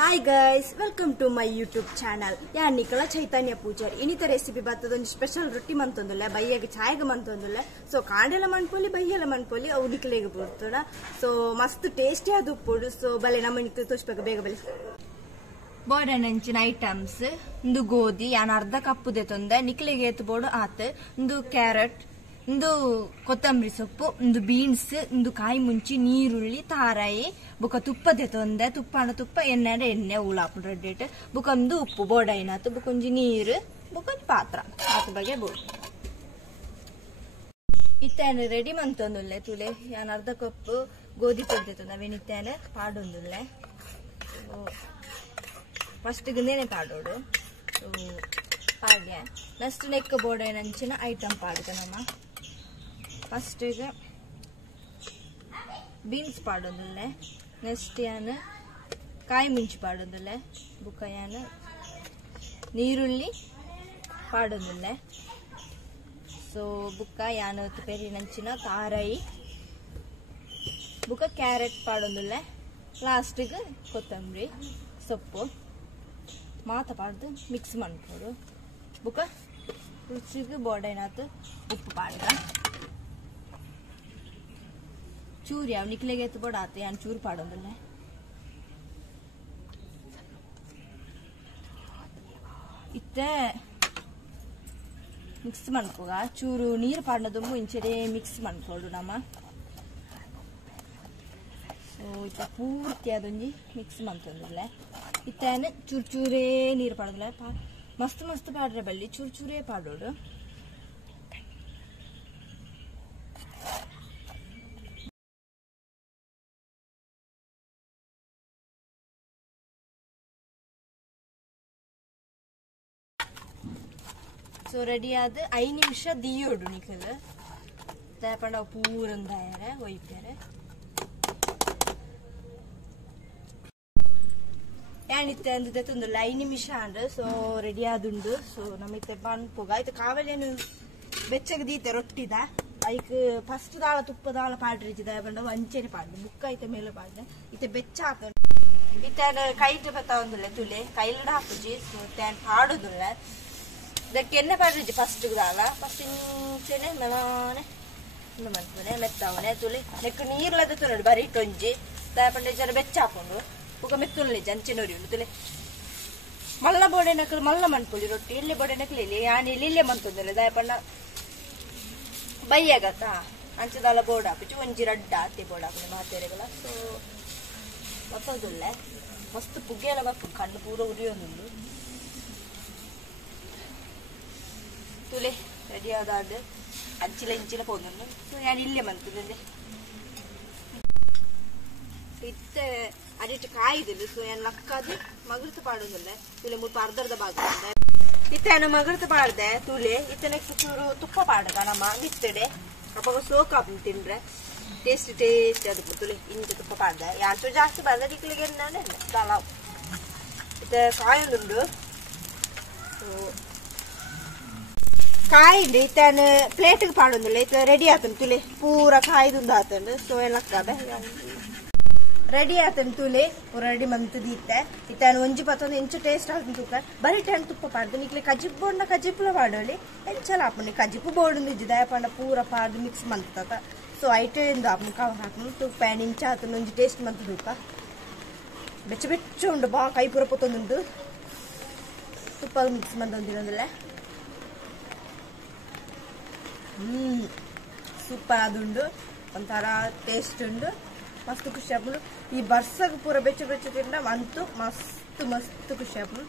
Hi guys, welcome to my YouTube channel. Yeah, Nicola Chaitanya Pujari. Inita recipe battadon special roti mantondulla, bayyage chayage mantondulla. So kaandela manpoli, bayyela manpoli, avu Nicolege bortoda. So mast tasty adu podu. So bale namma nikku toshbeka bega bale. Border nenchina items. Indu godi, yan arda kappu detonde. Nicolege etu bodu aate. Indu carrot. ಇಂದು ಕೊತ್ತಂಬರಿ ಸೊಪ್ಪು ಇಂದು beans ಇಂದು ಕಾಯಿ ಮುಂಚಿ ನೀರುಳ್ಳಿ ತಾರಾಯಿ ಬುಕ ತುಪ್ಪ ದೆತೊಂದೆ ತುಪ್ಪ ಎಣ್ಣೆ ಉಲಾಪು ರೆಡ್ಡೇಟ್ ಬುಕ ಒಂದು ಉಪ್ಪು ಬೋಡೈನಾತು ಬುಕ ಒಂಜಿ ನೀರು ಬುಕ ಪಾತ್ರ ಆತ ಬಗೆ ಬೋಡು ಇತ್ತೇನೆ ರೆಡಿ ಮಂತೊಂದುಲ್ಲೆ ತುಲೆ ಯಾನ್ ಅರ್ಧ ಕಪ್ ಗೋಧಿ ಪೊಡ್ದೆತೊಂದ ಅವೆನಿತ್ತೇನೆ ಪಾಡೊಂದುಲ್ಲೆ ಫಸ್ಟ್ ಗಿಂದೇನೆ ಪಾಡೋಡು ಪಾಡ್ಯ ನೆಕ್ಸ್ಟ್ ನೆಕ್ ಬೋಡೈನಂಚಿನ ಐಟಮ್ ಪಾಡ್ಕ ನಮ್ಮ ಫಸ್ಟ್ ಬೀನ್ಸ್ ಪಾಡೋದಿಲ್ಲ ನೆಕ್ಸ್ಟ್ ಯಾನು ಕಾಯಿ ಮುಂಚಿ ಪಾಡೋದಿಲ್ಲ ಬುಕ್ಕ ಯಾನು ನೀರುಳ್ಳಿ ಪಾಡೋದಿಲ್ಲ ಸೊ ಬುಕ್ಕ ಯಾನು ಪೆರಿನಂಚಿನ ತಾರಾಯಿ ಬುಕ್ಕ ಕ್ಯಾರೆಟ್ ಪಾಡೋದಿಲ್ಲ ಲಾಸ್ಟಿಗೆ ಕೊತ್ತಂಬರಿ ಸೊಪ್ಪು ಮಾತ ಪಾಡ್ದು ಮಿಕ್ಸ್ ಮಾಡ್ಕೊಡು ಬುಕ್ಕ ರುಚಿಗೆ ಬೋಡೈನಾತು ಉಪ್ಪು ಪಾಡ್ದ चूर याव निकलेगे तो बड़ा आते यान चूर पाड़ो दल्ले इत्ते मिक्स मणकोगा चूरू नीर पाडनदुम्मु इंचेरे मिक्स मणकोडु नम्म सो इत्ते पूर्ति अदೊಂಜಿ मिक्स मणतोंदल्ले इत्तेने चूर चूरे नीर पाडोदल्ले मस्त मस्त पाड्रे बल्ली चूर चूरे पाडोडु सो रेडी आद 5 निमिष दीयोडु निकल तापंड पूरंदायरे ಒಯ್ತಾರೆ ಯಾನಿತ್ತೆ ಅಂದಿದೆ ತುಂದು 5 ನಿಮಿಷ ಅಂಡ್ ಸೋ ರೆಡಿ ಆದುಂಡು ಸೋ ನಮಿತೆ ಬನ್ಪೋಗ ಐತ ಕಾವಲೇನು ಬೆಚ್ಚಗೆ ದೀತೆ ರೊಟ್ಟಿದ ಐಕ್ ಫಸ್ಟ್ ದಾಳ ತುಪ್ಪ ದಾಳ ಪಾಡ್ರಿಜಿದ ಬಂಡ ವಂಚನೆ ಪಾಡ್ದು ಬುಕ್ಕ ಐತೆ ಮೇಲೆ ಪಾಡ್ದೆ ಇತೆ ಬೆಚ್ಚ ಹಾಕ ಇತನ ಕೈಟ್ ಬತ್ತಾವಂದುಲೆ ತುಲೆ ಕೈಲಡ ಹಾಕುಜಿ ಸೋ ತನ್ ಪಾಡುದುಲ್ಲ ದಕ್ಕೆನ್ನ ಪಾಡ್ರಿಜಿ ಫಸ್ಟ್ ದಾಳ ಫಸ್ಟ್ ಇಂಚನೆ ಮೆವಾನೆ ಇನ್ನು ಮನ್ಪುನೆ ಮೆತ್ತವನೆ ತುಲೆ ನೆಕ್ ನೀರ್ಲದ ತುನಡು ಬರಿ ಟೊಂಜಿ ತಾಪಂಡೆ ಜರ ಬೆಚ್ಚ ಹಾಕೊಂಡು ಉಗ ಮೆತ್ತುಲ್ಲೆ ಜಂಚಿನೋರಿ ಉಂಡು ತುಲೆ ಮಲ್ಲ ಬೋಡೆ ನಕಲ್ ಮಲ್ಲ ಮನ್ಪುಳಿ ರೊಟ್ಟಿ ಇಲ್ಲಿ ಬೋಡೆ ನಕಲಿ ಇಲ್ಲಿ ಯಾನಿ ಇಲ್ಲೇ ಮಂತೊಂದಲೆ ದಾಯಪಣ್ಣ ಬಯ್ಯಾಗತ್ತ ಅಂಚದಾಲ ಬೋಡ ಹಾಪಿಚು ಒಂಜಿ ರಡ್ಡ ಅತ್ತೆ ಬೋಡ ಹಾಕೊಂಡು ಮಾತೆರೆಗಳ ಸೊ ಮತ್ತೊಂದುಲ್ಲೆ ಮಸ್ತ್ ಪುಗ್ಗೆಲ್ಲ ಬಕ್ಕು ಕಣ್ಣು ಪೂರ ಉರಿಯೋನುಂಡು ತುಲೆ ರೆಡಿ ಆದಾಡ್ ಅಂಚಿಲ ಇಂಚಿಲ ಪೋನುಂಡು ಸೊ ಯಾನ್ ಇಲ್ಲೇ ಮಂತುಂಡೆ ಇತ್ತೆ ಅದಿಟ್ಟು ಕಾಯಿದಿಲ್ಲ ಸೊ ಯಾನ್ ಲಕ್ಕದು ಮಗರ್ತ ಪಾಡೋದಿಲ್ಲ ತುಲೆ ಮುಲ್ಪ ಅರ್ಧರ್ಧ ಭಾಗ ಇತ್ತೇನು ಮಗರ್ತ ಪಾಡ್ದೆ ತುಲೆ ಇತ್ತನೆ ಚೂರು ತುಪ್ಪ ಪಾಡಗ ನಮ್ಮ ಮಿತ್ತಡೆ ಅಪ್ಪ ಸೋಕಾಪು ತಿಂಡ್ರೆ ಟೇಸ್ಟ್ ಟೇಸ್ಟ್ ಅದು ತುಲೆ ಇಂಚ ತುಪ್ಪ ಪಾಡ್ದೆ ಯಾಚು ಜಾಸ್ತಿ ಬಾರ್ದ ದಿಕ್ಕಲಿಗೆ ನಾನೇ ತಲ ಇತ್ತೆ ಕಾಯೊಂದುಂಡು ಕಾಯಿಂಡು ಇತ್ತೇನು ಪ್ಲೇಟಿಗೆ ಪಾಡೋದಿಲ್ಲ ಇತ್ತ ರೆಡಿ ಆತನು ತುಲೆ ಪೂರ ಕಾಯ್ದುಂಡು ಆತಂಡು ಸೊ ಲಕ್ಕಬೆ ರೆಡಿ ಆತನ್ ತುಲೆ ರೆಡಿ ಮಂತು ದೀತೆ ಇತ್ತಾನು ಒಂಜಿ ಪತ್ತೊಂದು ಎಂಚು ಟೇಸ್ಟ್ ಆತನ್ ತುಪ್ಪ ಬರೀ ಟೆನ್ ತುಪ್ಪ ಪಾಡ್ದು ನಿಕ್ಲೆ ಕಜಿಪ್ಪು ಬೋಂಡ ಕಜಿಪ್ಪುಲ ಪಾಡೋಳಿ ಎಂಚಲ ಹಾಕೊಂಡು ಕಜಿಪ್ಪು ಬೋರ್ಡು ಇಜ್ಜಿದ ಪಂಡ ಪೂರ ಪಾಡ್ದು ಮಿಕ್ಸ್ ಮಂತತ ಸೊ ಐಟೆಂದು ಹಾಕೊಂಡು ಕವರ್ ಹಾಕೊಂಡು ತುಪ್ಪ ಇಂಚ ಆತನ ಒಂಜಿ ಟೇಸ್ಟ್ ಮಂತು ತುಪ್ಪ ಬೆಚ್ಚ ಬೆಚ್ಚ ಉಂಡು ಬಾ ಕೈ ಪೂರ ಪೊತ್ತೊಂದುಂಡು ತುಪ್ಪ ಮಿಕ್ಸ್ ಮಂತೊಂದಿರೋದಿಲ್ಲ ಸೂಪರ್ ಆದುಂಡು ಒಂಥರ ಟೇಸ್ಟ್ ಉಂಡು ಮಸ್ತ್ ಖುಷಿ ಆಗ್ಬಿಡು ಈ ಬರ್ಸಗ್ ಪೂರ ಬೆಚ್ಚ ಬೆಚ್ಚ ತಿಂಡ ಅಂತೂ ಮಸ್ತ್ ಮಸ್ತ್ ಖುಷಿ ಆಗ್ಬಿಡು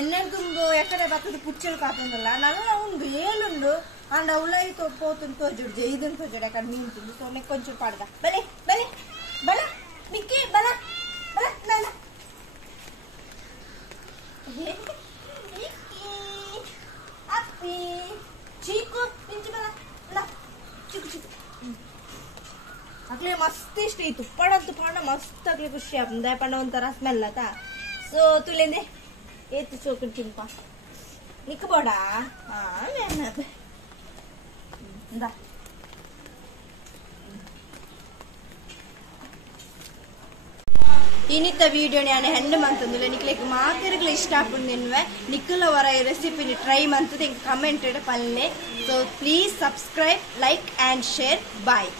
ಎಣ್ಣೆ ತುಂಬು ಎಕಡೆ ಬತ್ತದ ಪುಚ್ಚಲು ಕಾತಂದಲ್ಲ ನಲ್ಲ ಉಂಡು ಏಳುಂಡು ಅಂಡ ಉಳೈ ಪೋತುನ್ ತೋಜುಡು ಇದನ್ ತೋಜುಡು ಯಾಕಡೆ ಮೀನು ತಿಂದು ಸೊನ್ನೆ ಕೊಂಚೂರು ಪಾಡ್ದ ಬಲೆ ಬಲೆ ಬಲ ಮಿಕ್ಕಿ ಬಲ ಬಲ ನನ್ನ ಚೀಕು ಇಂಚು ಬಲ ಚಿಕ್ಕು ಚಿಕ್ಕು ಅಕ್ಲೆ ಮಸ್ತ್ ಇಷ್ಟ ಈ ತುಪ್ಪಡ ಮಸ್ತ್ ಆಗ್ಲಿ ಖುಷಿ ಆಗ್ತದೆ ಪಂಡ ಒಂಥರ ಸ್ಮೆಲ್ ಆತ ಸೊ ತುಲೆಂದೆ ಏತು ಚೋಕನ್ ಚಿಂಪ ನಿಕ್ಕಬೋಡ ಇನ್ನಿತ್ತ ವಿಡಿಯೋ ನಾನು ಹೆಣ್ಣು ಮಂತಂದಿಲ್ಲ ನಿಕ್ಲಿಕ್ಕೆ ಮಾಕರಿಗಳು ಇಷ್ಟ ಪಡ್ನಿನ್ವೆ ನಿಕ್ಕಲ ವರ ರೆಸಿಪಿನಿ ಟ್ರೈ ಮಂತದ ಕಮೆಂಟೆಡ್ ಪಲ್ಲೆ so please subscribe like and share bye